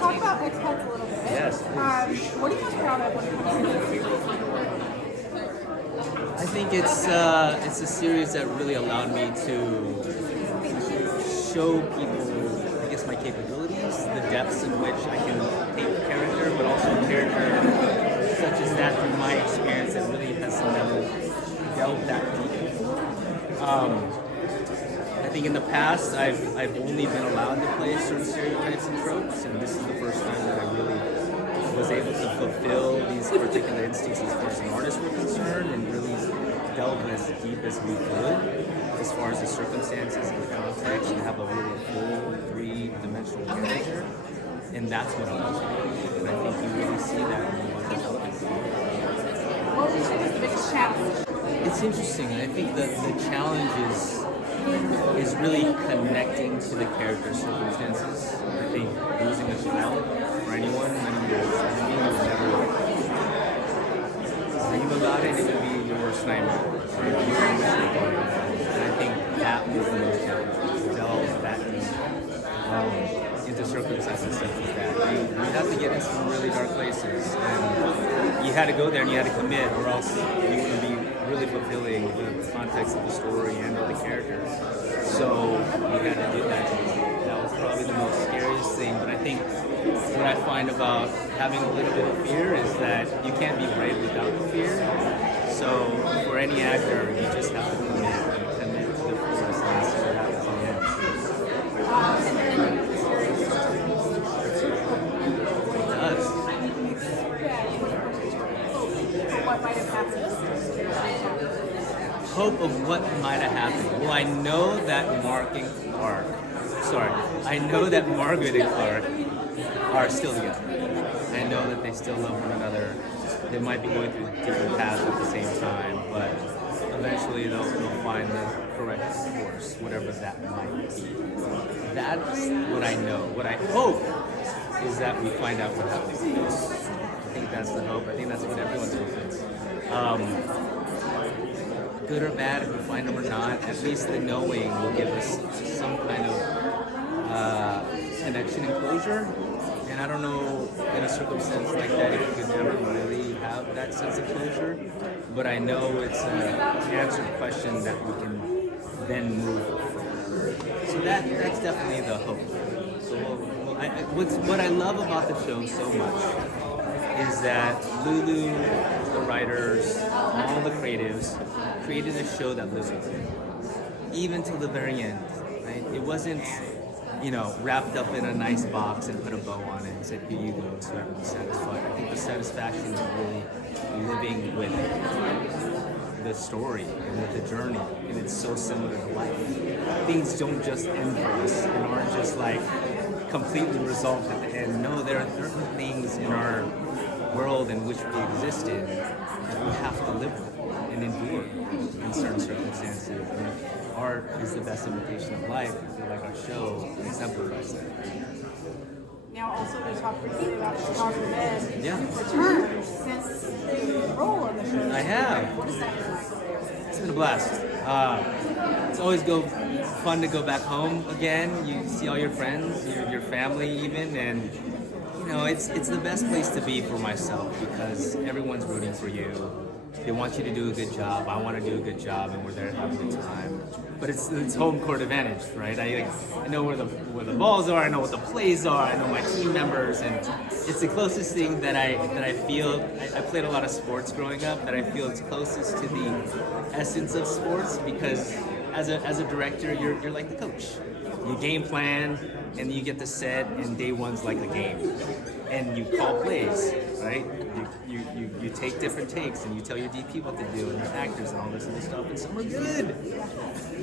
talk about Expats a little bit. Yes, what are you most proud of when it comes to this series? I think it's a series that really allowed me to show people, I guess, my capabilities, the depths in which I can paint a character, but also a character such as that through my experience that really has never delved that deep. I think in the past I've only been allowed to play certain stereotypes and tropes, and this is the first time that I really was able to fulfill these particular instincts as far as the artists were concerned, and really delve as deep as we could as far as the circumstances and the context, and have a really full three-dimensional character. And that's what I love. And I think you really see that when you watch the television. What would you say was the biggest challenge? It's interesting. I think that the challenge is really connecting to the character's circumstances. I think losing a child for anyone, I mean, you would never dream about it. It would be your worst nightmare. Or you would wish it upon you. And I think that was the most challenging, to delve that deep into circumstances such as that. You have to get into some really dark places, and you had to go there and you had to commit, or else you wouldn't be really fulfilling the context of the story and of the characters. So you had to do that. That was probably the most scariest thing. But I think what I find about having a little bit of fear is that you can't be brave without the fear. So for any actor, you just have to commit to the fullest, and see what happens in the end. It does. What might have happened? Hope of what might have happened. Well, I know that I know that Margaret and Clark are still together. I know that they still love one another. They might be going through different paths at the same time, but eventually they'll find the correct course, whatever that might be. That's what I know. What I hope is that we find out what happens. I think that's the hope. I think that's what everyone's hope is. Good or bad, if we find them or not, at least the knowing will give us some kind of connection and closure. And I don't know, in a circumstance like that, if you could never really have that sense of closure. But I know it's an answered question that we can then move forward. So that's definitely the hope. So what I love about the show so much is that Lulu, the writers, all the creatives, created a show that lives with you, even till the very end. Right? It wasn't, wrapped up in a nice box and put a bow on it and said, "Here you go," so everyone's satisfied. I think the satisfaction is really living with the story and with the journey, and it's so similar to life. Things don't just end for us and aren't just like completely resolved at the end. No, there are certain things in our world in which we exist in that we have to live with and endure in certain circumstances. And if art is the best imitation of life, I feel like our show exemplifies that. Now, also, we talked briefly about Chicago Med. Yeah. You've returned since the role in the show. I have. What is that like? It's been a blast. It's always fun to go back home again. You see all your friends, your family even, and it's the best place to be for myself because everyone's rooting for you. They want you to do a good job. I want to do a good job, and we're there to have a good time. But it's home court advantage, right? I know where the balls are. I know what the plays are. I know my team members, and it's the closest thing that I feel. I played a lot of sports growing up. That I feel it's closest to the essence of sports because as a director, you're like the coach. You game plan, and you get the set, and day one's like a game, and you call plays, right? You take different takes, and you tell your DP what to do, and your actors and all this other stuff, and some are good,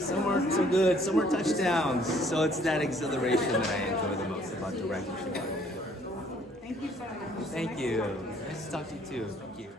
some aren't so good, some are touchdowns. So it's that exhilaration that I enjoy the most about directorship. Thank you so much. Thank you. Nice to talk to you too. Thank you.